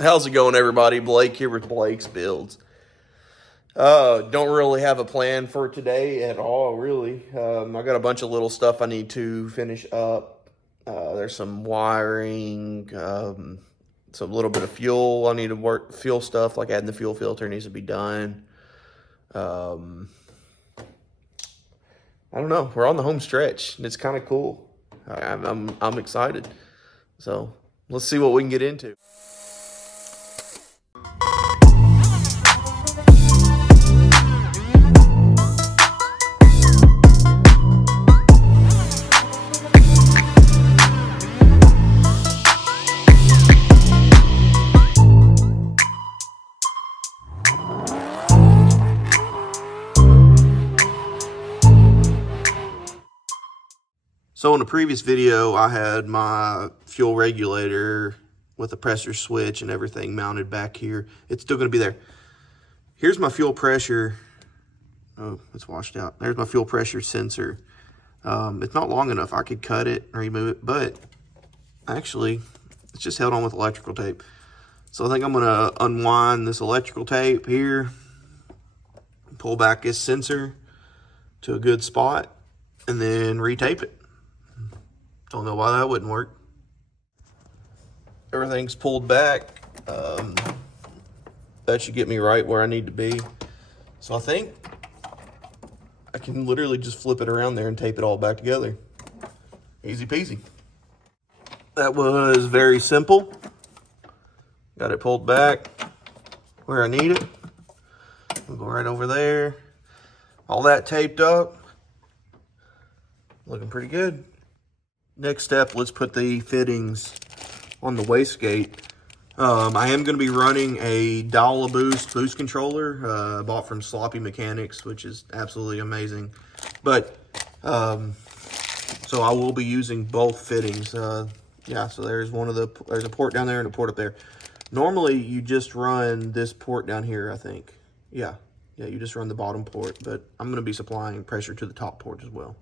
How's it going, everybody? Blake here with Blake's Builds. Don't really have a plan for today at all, really. I got a bunch of little stuff I need to finish up. There's some wiring, some little bit of fuel. I need to work fuel stuff, like adding the fuel filter needs to be done. I don't know. We're on the home stretch, and it's kind of cool. I'm excited. So let's see what we can get into. So in the previous video, I had my fuel regulator with a pressure switch and everything mounted back here. It's still going to be there. Here's my fuel pressure. Oh, it's washed out. There's my fuel pressure sensor. It's not long enough. I could cut it and remove it, but actually, it's just held on with electrical tape. So I think I'm going to unwind this electrical tape here, pull back this sensor to a good spot, and then retape it. Don't know why that wouldn't work. Everything's pulled back. That should get me right where I need to be. So I think I can literally just flip it around there and tape it all back together. Easy peasy. That was very simple. Got it pulled back where I need it. We'll go right over there. All that taped up. Looking pretty good. Next step, let's put the fittings on the wastegate. I am going to be running a Dollar boost controller, bought from Sloppy Mechanics, which is absolutely amazing. But, so I will be using both fittings. Yeah, so there's there's a port down there and a port up there. Normally, you just run this port down here, I think. Yeah, you just run the bottom port, but I'm going to be supplying pressure to the top port as well.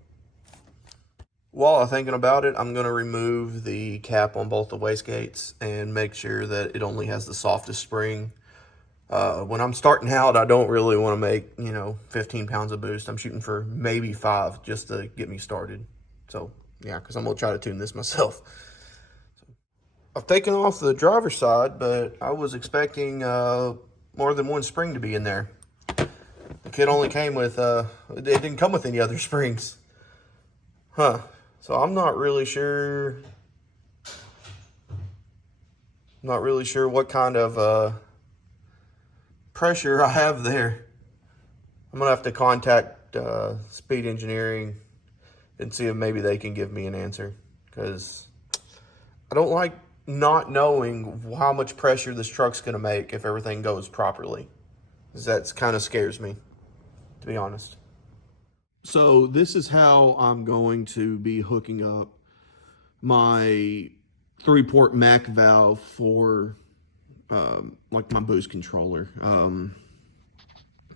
While I'm thinking about it, I'm going to remove the cap on both the wastegates and make sure that it only has the softest spring. When I'm starting out, I don't really want to make, 15 pounds of boost. I'm shooting for maybe 5 just to get me started. So, yeah, because I'm going to try to tune this myself. I've taken off the driver's side, but I was expecting more than one spring to be in there. The kit only came with, it didn't come with any other springs. Huh. So I'm not really sure what kind of pressure I have there. I'm gonna have to contact Speed Engineering and see if maybe they can give me an answer, because I don't like not knowing how much pressure this truck's gonna make if everything goes properly. That kind of scares me, to be honest. So this is how I'm going to be hooking up my 3-port Mac valve for like my boost controller.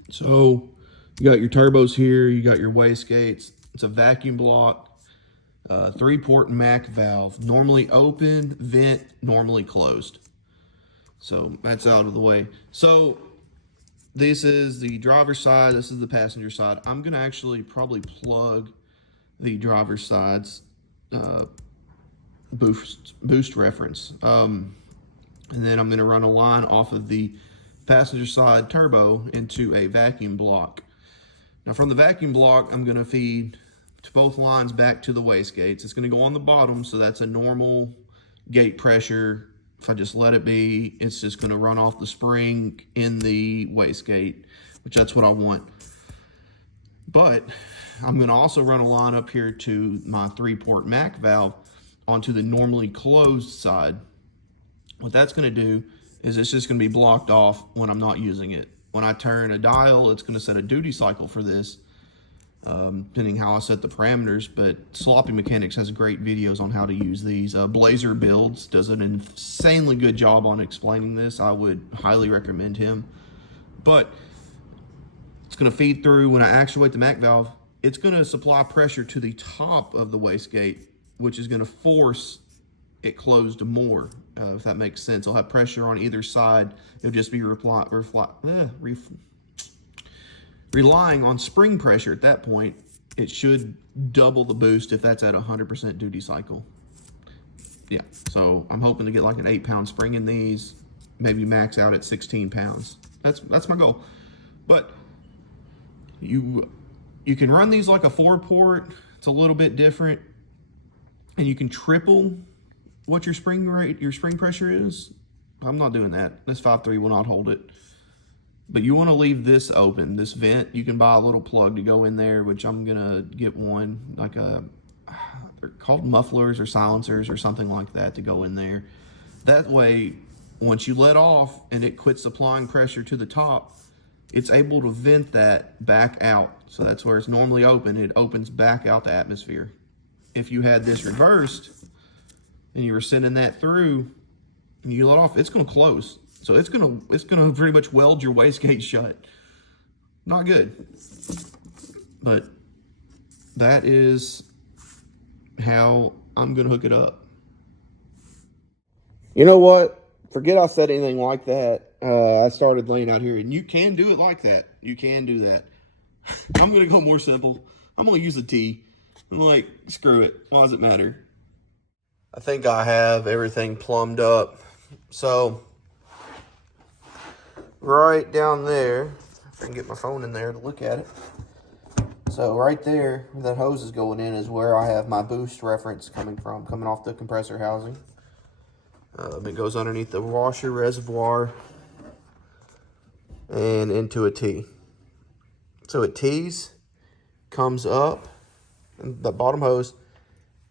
So you got your turbos here, you got your wastegates. It's a vacuum block, 3-port Mac valve, normally open, vent, normally closed. So that's out of the way. So this is the driver's side, this is the passenger side. I'm gonna actually probably plug the driver's side's boost reference. And then I'm gonna run a line off of the passenger side turbo into a vacuum block. Now from the vacuum block, I'm gonna feed to both lines back to the wastegates. It's gonna go on the bottom, so that's a normal gate pressure. If I just let it be, it's just going to run off the spring in the wastegate, which that's what I want. But I'm going to also run a line up here to my 3-port Mac valve onto the normally closed side. What that's going to do is it's just going to be blocked off when I'm not using it. When I turn a dial, it's going to set a duty cycle for this, depending how I set the parameters. But Sloppy Mechanics has great videos on how to use these. Blazer Builds does an insanely good job on explaining this. I would highly recommend him. But it's going to feed through. When I actuate the Mac valve, it's going to supply pressure to the top of the wastegate, which is going to force it closed more. if that makes sense. It'll have pressure on either side. It'll just be relying on spring pressure at that point. It should double the boost if that's at 100% duty cycle. Yeah, so I'm hoping to get like an 8-pound spring in these, maybe max out at 16 pounds. That's my goal. But you can run these like a 4-port. It's a little bit different, and you can triple what your spring pressure is. I'm not doing that. This 5.3 will not hold it. But you want to leave this open, this vent. You can buy a little plug to go in there, which I'm gonna get one, like they're called mufflers or silencers or something like that, to go in there. That way, once you let off and it quits applying pressure to the top, it's able to vent that back out. So that's where it's normally open. It opens back out the atmosphere. If you had this reversed and you were sending that through and you let off, it's going to close. So it's going to pretty much weld your wastegate shut. Not good. But that is how I'm going to hook it up. You know what? Forget I said anything like that. I started laying out here, and you can do it like that. You can do that. I'm going to go more simple. I'm going to use a T. I'm like, screw it. Why does it matter? I think I have everything plumbed up. So, right down there, if I can get my phone in there to look at it. So right there, where that hose is going in, is where I have my boost reference coming off the compressor housing. It goes underneath the washer reservoir and into a T. So it T's, comes up, and the bottom hose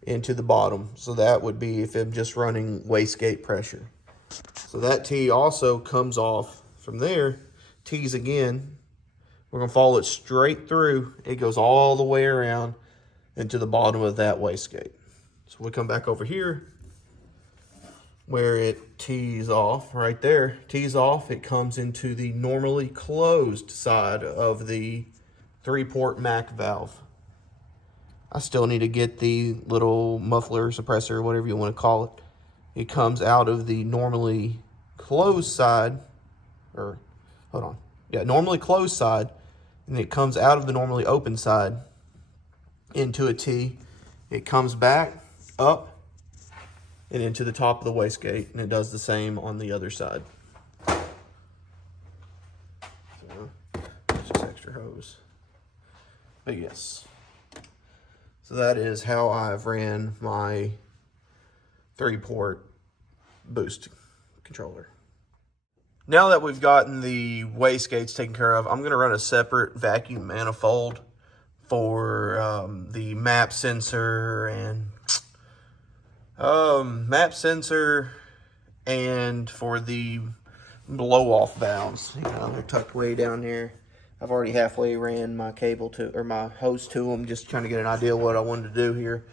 into the bottom. So that would be if I'm just running wastegate pressure. So that T also comes off from there, T's again. We're gonna follow it straight through. It goes all the way around into the bottom of that wastegate. So we come back over here where it tees off, right there, tees off. It comes into the normally closed side of the 3-port MAC valve. I still need to get the little muffler, suppressor, whatever you want to call it. It comes out of the normally closed side, or hold on. Yeah, normally closed side, and it comes out of the normally open side into a T. It comes back up and into the top of the wastegate, and it does the same on the other side. So, just extra hose. But yes. So that is how I've ran my 3-port boost controller. Now that we've gotten the wastegates taken care of, I'm going to run a separate vacuum manifold for the map sensor and for the blow-off valves. You know, they're tucked way down there. I've already halfway ran my cable to, or my hose to them, just trying to get an idea of what I wanted to do here.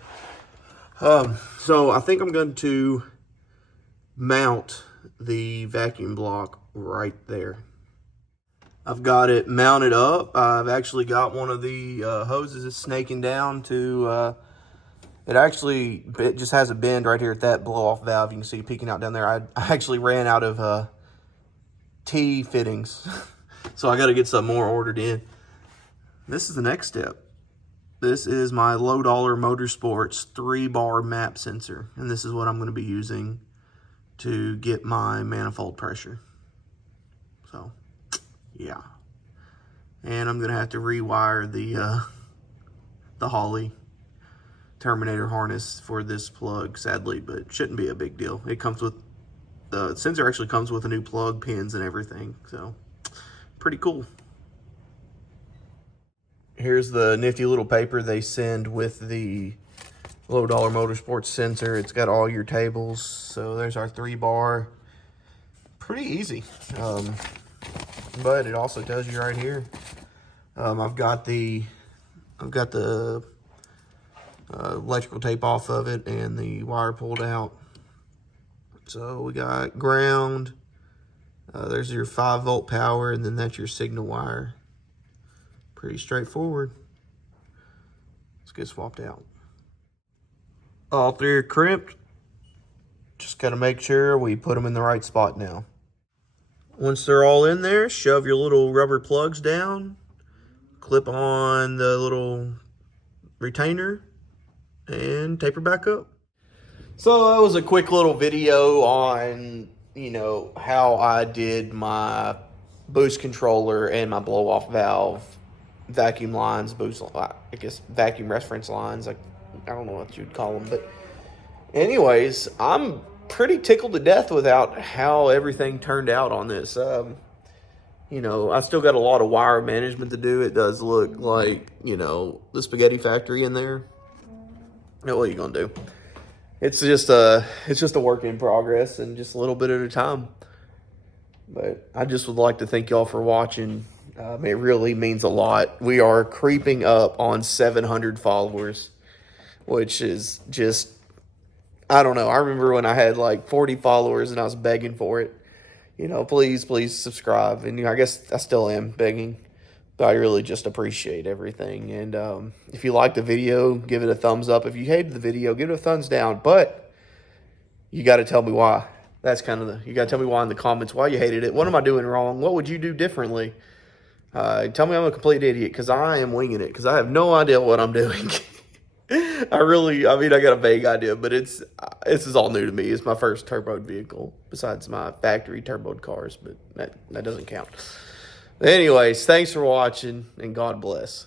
So I think I'm going to mount the vacuum block right there. I've got it mounted up. I've actually got one of the hoses is snaking down to, it just has a bend right here at that blow-off valve. You can see peeking out down there. I actually ran out of T fittings. So I got to get some more ordered in. This is the next step. This is my Low Doller Motorsports 3-bar map sensor. And this is what I'm going to be using to get my manifold pressure. So, yeah. And I'm going to have to rewire the Holley Terminator harness for this plug, sadly, but it shouldn't be a big deal. It comes with, the sensor actually comes with a new plug, pins, and everything. So, pretty cool. Here's the nifty little paper they send with the Low Doller Motorsports sensor. It's got all your tables. So there's our 3-bar. Pretty easy. But it also tells you right here. I've got the electrical tape off of it and the wire pulled out. So we got ground. There's your 5-volt power, and then that's your signal wire. Pretty straightforward. Let's get swapped out. All 3 are crimped. Just got to make sure we put them in the right spot now. Once they're all in there, shove your little rubber plugs down, clip on the little retainer, and taper back up. So that was a quick little video on, you know, how I did my boost controller and my blow-off valve vacuum lines, I guess vacuum reference lines. Like, I don't know what you'd call them, but anyways, I'm pretty tickled to death without how everything turned out on this. You know, I still got a lot of wire management to do. It does look like, you know, the spaghetti factory in there. What are you gonna do? It's just a work in progress and just a little bit at a time. But I just would like to thank y'all for watching. It really means a lot. We are creeping up on 700 followers, which is just, I don't know. I remember when I had like 40 followers and I was begging for it. You know, please subscribe. And, you know, I guess I still am begging. But I really just appreciate everything. And if you liked the video, give it a thumbs up. If you hated the video, give it a thumbs down. But you got to tell me why. That's kind of you got to tell me why in the comments, why you hated it. What am I doing wrong? What would you do differently? Tell me I'm a complete idiot, because I am winging it, because I have no idea what I'm doing. I mean, I got a vague idea, but this is all new to me. It's my first turboed vehicle, besides my factory turboed cars, but that doesn't count. Anyways, thanks for watching, and God bless.